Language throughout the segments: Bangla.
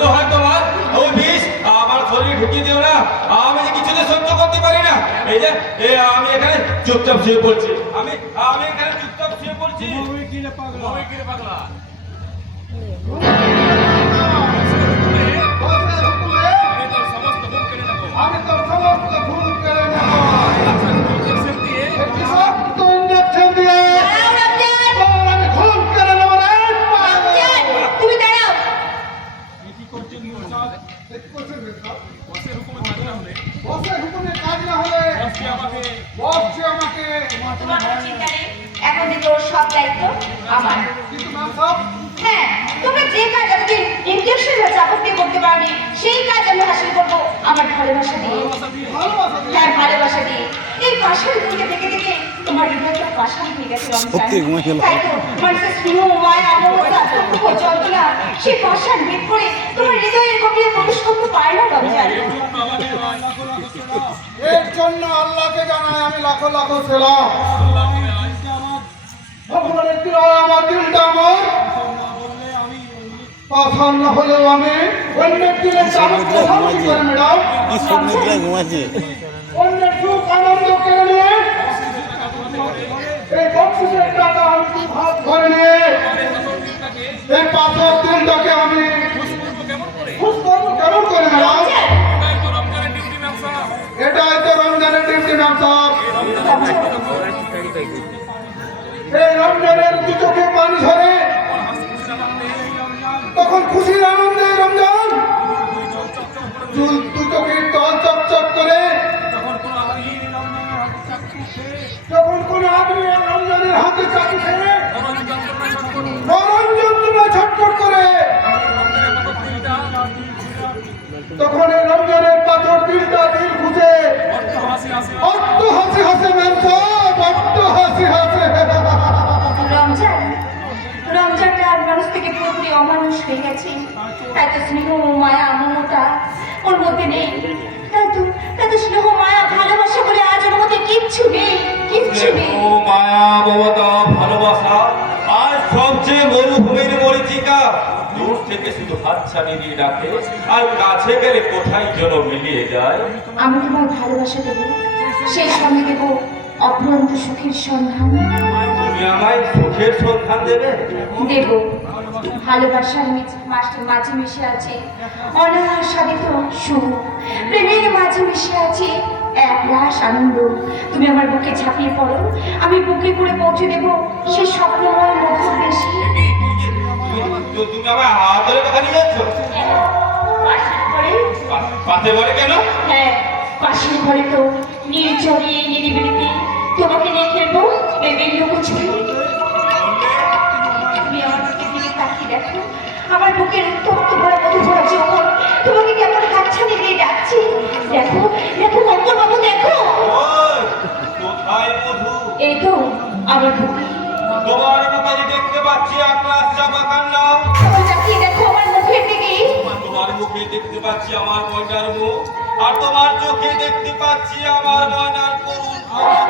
দোহাই তোমার ওই বিষ আমার শরীরে ঢুকিয়ে দিও না। আমি যে কিছুতে সহ্য করতে পারি না। এই যে আমি এখানে চুপচাপ শুয়ে পড়ছি। আমি এখানে চুপচাপ শুয়ে পড়ছি। পাগলা আমি তো সমস্ত ভুল কেড়ে নেব। ইঞ্জেকশন দিয়ে আমি খুন কেড়ে নেব রে। তুমি দাঁড়াও। বসের হুকুমে কাজ না হলে বসছে আমাকে। তোমার কোনো চিন্তা নেই, এখন থেকে ওর সব দায়িত্ব আমার। কিন্তু ম্যাম সাহেব, হ্যাঁ, তোমরা যে কাজ আজকে ইনজেকশন বা চাপক দিয়ে করতে পারবে সেই কাজ আমি হাসিল করবো আমার ভালোবাসা দিয়ে। ভালোবাসা দিয়ে হ্যাঁ, ভালোবাসা দিয়ে। এই পাষাণ থেকে থেকে থেকে তোমার হৃদয়টা পাষাণ হয়ে গেছে রমজান। তাই তো মানুষের স্নেহ মায়া মমতা ও যন্ত্রণা সেই পাষাণ ভেদ করে তোমার হৃদয়ের গভীরে প্রবেশ করতে পারে না রমজান। এর জন্য আল্লাহকে জানাই আমি লাখো লাখো সেলাম। ভগবানের দয়া আমার দিলটা আমার পছন্দ হলেও আমি অন্যের দিলে চালক প্রশান্তি করে ম্যাডাম। অন্যের সুখ আনন্দ কেড়ে নিয়ে এই বক্সিসের টাকা আমি ভাগ করে নিয়ে এই পাথর দিনটাকে আমি খুশ করবো কেমন করে ম্যাডাম? এটাই তো রমজানের ডিউটি ম্যাম সাহেব। এই রমজানের দু চোখে পানি ঝরে তখন খুশির আনন্দে রমজান দু চোখে জল চকচক করে যখন কোন আদমি রমজানের হাতে চাকরি খেয়ে নরম যন্ত্রণা ছটফট করে তখন এই রমজানের পাথর দিলটা দিল খুঁজে অট্ট হাসি হাসে ম্যাম সাহেব, অট্ট হাসি হাসে। রমজান রমজানটা আর মানুষ থেকে পুরোপুরি অমানুষ হয়ে গেছে। তাই তো স্নেহ মায়া মমতা ওর মধ্যে নেই। তাই তো স্নেহ মায়া ভালোবাসা বলে আজ ওর মধ্যে কিচ্ছু নেই, কিচ্ছু নেই। ও মায়া মমতা ভালোবাসা আজ সবচেয়ে মরুভূমির মরিচিকা। দূর থেকে শুধু হাতছানি দিয়ে ডাকে আর কাছে গেলে কোথায় যেন মিলিয়ে যায়। আমি তোমার ভালোবাসা দেবো, সেই সঙ্গে দেবো অপরন্ত সুখের সন্ধান। তুমি আমায় সুখের সন্ধান দেবে? দেব। ভালোবাসার মাঝে মিশে আছে অনাস্বাদিত সুখ, প্রেমের মাঝে মিশে আছে একরাশ আনন্দ। তুমি আমার বুকে ঝাঁপিয়ে পড়ো, আমি বুকে করে পৌঁছে দেব সেই স্বপ্নময় মধুর দেশে। তুমি আমায় হাত ধরে কথা নিয়ে যাচ্ছ? পাশের ঘরে? পাতে বলে কেন? হ্যাঁ, পাশের ঘরে তো নির্ঝরে নিরিবিলিতে তোমাকে নিয়ে খেলবো বেবির লুকোচুরি। তুমি আমার বুকের দিকে তাকিয়ে দেখো, আমার বুকের উত্তপ্ত ভরা মধু ভরা যৌবন তোমাকে কেমন হাতছানি দিয়ে ডাকছি। দেখো দেখো মঙ্গল বাবু, দেখো ওই, কোথায় মধু? এই তো আমার বুকে। তোমার বুকে দেখতে পাচ্ছি আকাশ চাপা কান্না। তোমার তাকিয়ে দেখো আমার মুখের দিকে। তোমার মুখে দেখতে পাচ্ছি আমার ময়নার মুখ, আর তোমার চোখে দেখতে পাচ্ছি আমার ময়নার করুণ।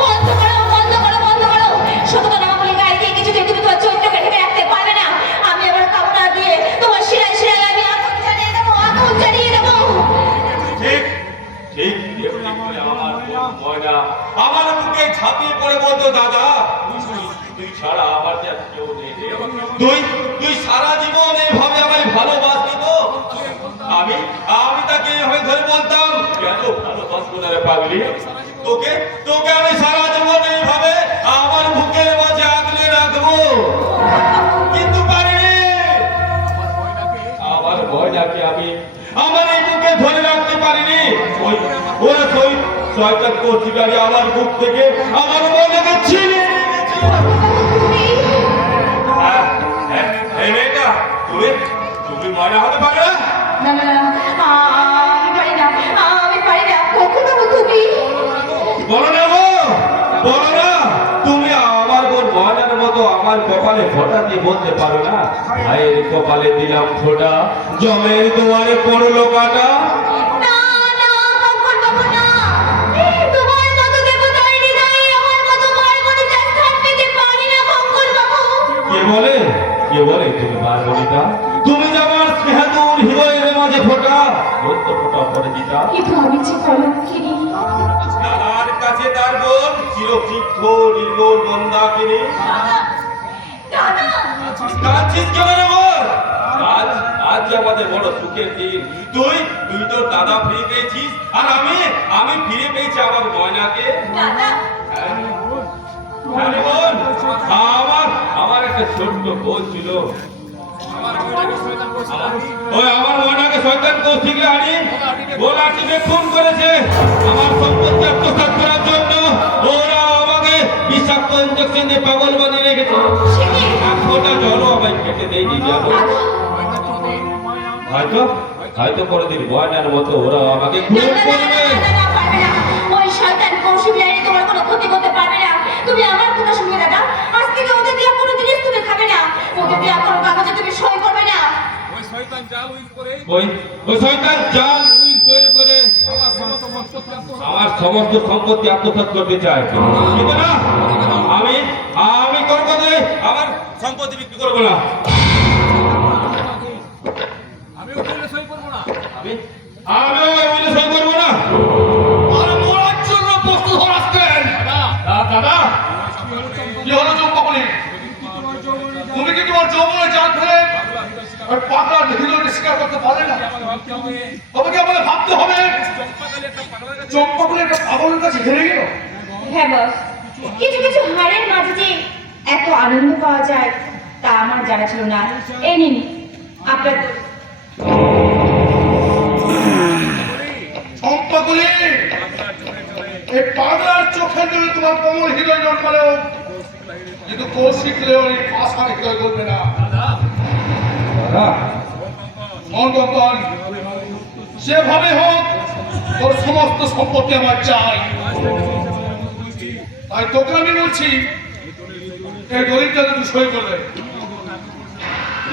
বন্ধ করো বন্ধ করো বন্ধ করো। সততা না বলে গায়ে দিয়ে কিছুতে তুমি তোমার চোখটাকে ঢেকে রাখতে পারবে না। আমি আমার কামনা দিয়ে তোমার শিরায় শিরায় আমি আগুন জ্বালিয়ে দেবো, আগুন জ্বালিয়ে দেবো। ঠিক ঠিক আমার ময়না আমার বুকে ঝাঁপিয়ে পড়ে বলতো, দাদা তুই ছাড়া আমার যে কেউ নেই। তুই সারা জীবন এইভাবে আমায় ভালোবাসবি তো? আমি তাকে এইভাবে ধরে বলতাম, কেন ভালোবাসবো না রে পাগলি? তোকে আমি সারা জীবন এইভাবে আমার বুকের মাঝে আগলে রাখবো, কিন্তু পারিনি। আমার ময়নাকে আমি আমার এই বুকে ধরে রাখতে পারিনি। ওরা শয়তান কর্তৃকারী আমার বুক থেকে আমার ময়নাকে ছিনিয়ে নিয়ে গেছে। এই মেয়েটা তুমি ময়না হতে পারো না? না না না, আমি পারি না, আমি পারি না। কখনো তুমি বলো না গো, বলো না। তুমি আমার বোন ময়নার মতো আমার কপালে ফোঁটা দিয়ে বলতে পারো না, ভাইয়ের কপালে দিলাম ফোঁটা, জমের দুয়ারে পড়লো কাটা। না না কখন বাবু না, তোমার মতো দেবতার হৃদয়ে আমার মতো মায়ের মনে স্থান পেতে পারি না কখন বাবু। কে বলে তুমি পারবনিতা? তুমি যে আমার স্নেহাতুর ফোঁটা সত্য ফোঁটা পরে দিতাম। কিন্তু আমি যে কলঙ্কিনী। দাদার কাছে তার বোন চিরচিত্ত নির্মল মন্দাকিনী। কাঁদছিস কেন রে বোন? আজ আমাদের বড় সুখের দিন। তুই তোর দাদা ফিরে পেয়েছিস, আর আমি ফিরে পেয়েছি আমার ময়নাকে। হ্যাঁ রে বোন, আমার একটা ছোট্ট বোন ছিল। ওই আমার ময়নাকে শয়তান কৌশিকরে আনি ওর আর্টিকে খুন করেছে। আমার সম্পত্তি আত্মসাৎ করার জন্য ওরা আমাকে বিষাক্ত ইঞ্জেকশন দিয়ে পাগল বানিয়ে রেখেছে। এক ফোঁটা জলও আমায় খেতে দেয়নি জানো। হয়তো কোনোদিন ময়নার মতো ওরা আমাকে খুন করবে। ওই শয়তান কৌশিক লাইনে তোমার কোনো ক্ষতি করতে পারবে না। তুমি আমার কথা শুনবে দাদা। আজ থেকে ওদের দেওয়া কোনো জিনিস তুমি খাবে না। ওদের দেওয়া কোনো কাগজে তুমি সই করবে না। ওই শয়তান জাল উইল তৈরি করে আমার সমস্ত সম্পত্তি আত্মসাৎ করতে চায়। কিন্তু না, আমি করবো না, আমার সম্পত্তি বিক্রি করবো না। আমি ওই উইলে সই করবো না। আরে মরার জন্য প্রস্তুত হন আজকের। দাদা কি হলো চম্পাকলি? তুমি কি তোমার যৌবনে জাল ফেলে আর পাগলার হৃদয়কে স্বীকার করতে পারলে না? তবে কি আমাদের ভাবতে হবে চম্পাকলি একটা পাগলের কাছে হেরে গেল? হ্যাঁ বস, কিছু কিছু হারের মাঝে যে এত আনন্দ পাওয়া যায় তা আমার জানা ছিল না। এই নিন আপনার চম্পাকলি, এই পাগলার চোখের জন্য তোমার কোমল হৃদয় জন্মালেও কিন্তু কৌশিক লেওয়ার এই পাশার হৃদয় করবে না। মন কম্পন যেভাবে হোক তোর সমস্ত সম্পত্তি আমার চাই। তাই তোকে আমি বলছি এই দলিলটা তুই সই করবে।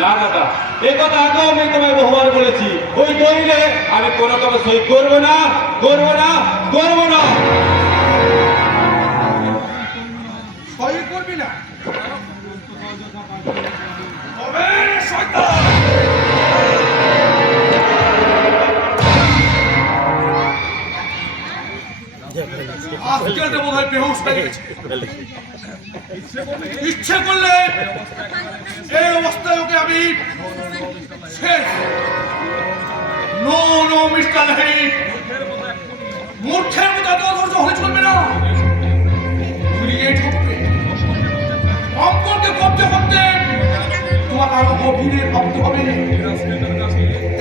না দাদা, এই কথা আগেও আমি তোমায় বহুবার বলেছি। ওই দলিলে আমি কোনো কাগজ সই করবো না। সই করবি না? তবে শয়তান আজকালটা বোধ হয় বেহুশ হয়ে গেছে। ইচ্ছে করলে এই অবস্থায় ওকে আমি শেষ। নো মিস্টার লাহিড়ী, মূর্খের মতো এত অধৈর্য হলে চলবে না। তুমি এই ঠকবে অঙ্কনকে কব্জা করতে তোমাকে আরো গভীরে ভাবতে হবে।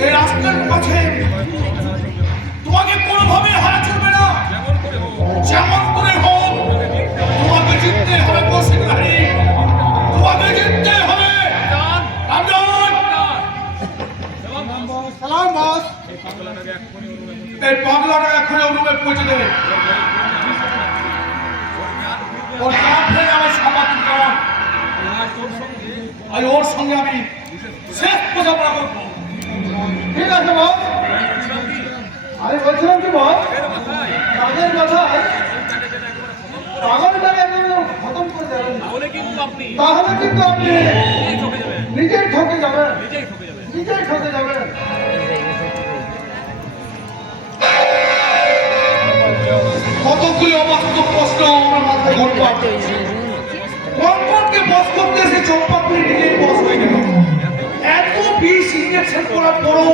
এই রাস্তার কাছে তোমাকে কোনোভাবে হারা চলবে না। যেমন করে হোক তোমাকে জিততে হবে কৌশিক লাহিড়ী, তোমাকে জিততে হবে। সালাম বস। এই পাগলাটা এখনই রুমে পৌঁছে দেবে। ওর কাঠ থেকে আমার সমাপ্তি করান। আর ওর সঙ্গে আমি শেষ বোঝাপড়া করবো। ঠিক আছে বস। আমি বলছিলাম কি বস, কাজের কথায় পাগলটাকে একদম খতম করে দেবেন, তাহলে কিন্তু আপনি নিজেই ঠকে যাবেন। কতগুলি অবাস্তব প্রশ্ন আমার মাথায় ঘুরপাক। কম্পনকে বস করতে এসে চম্পাকলি নিজেই বস হয়ে গেল। এত বিষ ইঞ্জেকশন করার পরও